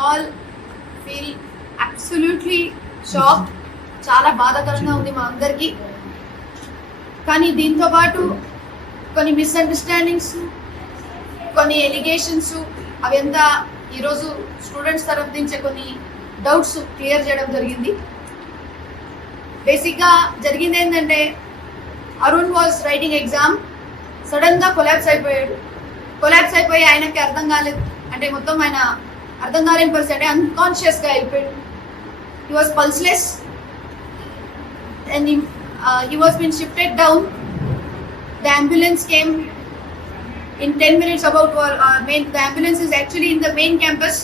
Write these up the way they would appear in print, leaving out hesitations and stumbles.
All feel absolutely shocked. చాలా బాధాకరంగా ఉంది మా అందరికీ. కానీ దీంతో పాటు కొన్ని మిస్అండర్స్టాండింగ్స్, కొన్ని ఎలిగేషన్స్ అవంతా ఈరోజు స్టూడెంట్స్ తరఫు నుంచి కొన్ని డౌట్స్ క్లియర్ చేయడం జరిగింది. బేసిక్గా జరిగింది ఏంటంటే, అరుణ్ వాజ్ రైటింగ్ ఎగ్జామ్, సడన్గా కొలాప్స్ అయిపోయాడు. కొలాప్స్ అయిపోయి ఆయనకి అర్థం కాలేదు, అంటే మొత్తం ఆయన అర్థం కాలేని పరిస్థితి, అంటే అన్కాన్షియస్గా అయిపోయాడు. He was pulseless and he was been shifted down. The ambulance came in 10 minutes about the ambulance is actually in the main campus.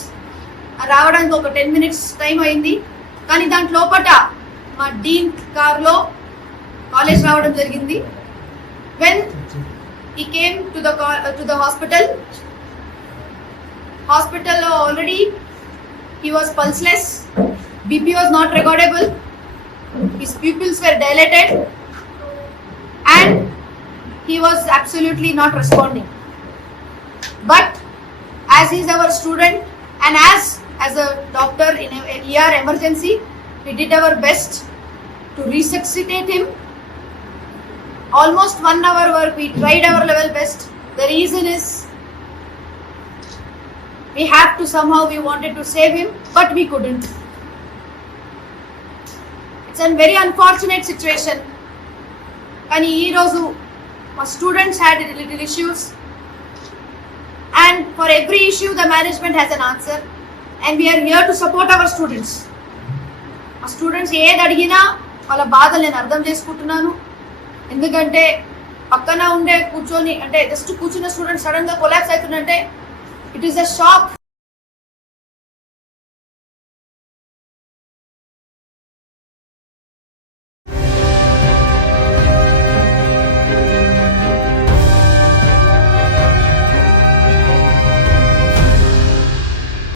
రావడానికి ఒక 10 minutes టైం అయింది. కానీ దాంట్ లోపట మా డీన్ కార్లో కాలేజ్ రావడం జరిగింది. when he came to the hospital already he was pulseless, BP was not recordable, his pupils were dilated and he was absolutely not responding. But as he is our student and as a doctor in a ER emergency, we did our best to resuscitate him. Almost 1 hour work, we tried our level best. The reason is we have to somehow, we wanted to save him but we couldn't. It's a very unfortunate situation. కానీ ఈరోజు మా students had little issues and for every issue the management has an answer and we are here to support our students. మా స్టూడెంట్స్ ఏది అడిగినా వాళ్ళ బాధలు నేను అర్థం చేసుకుంటున్నాను. ఎందుకంటే పక్కన ఉండే కూర్చొని, అంటే జస్ట్ కూర్చున్న స్టూడెంట్ సడన్గా కొలాప్స్ అవుతుందంటే ఇట్ ఈస్ అ షాక్.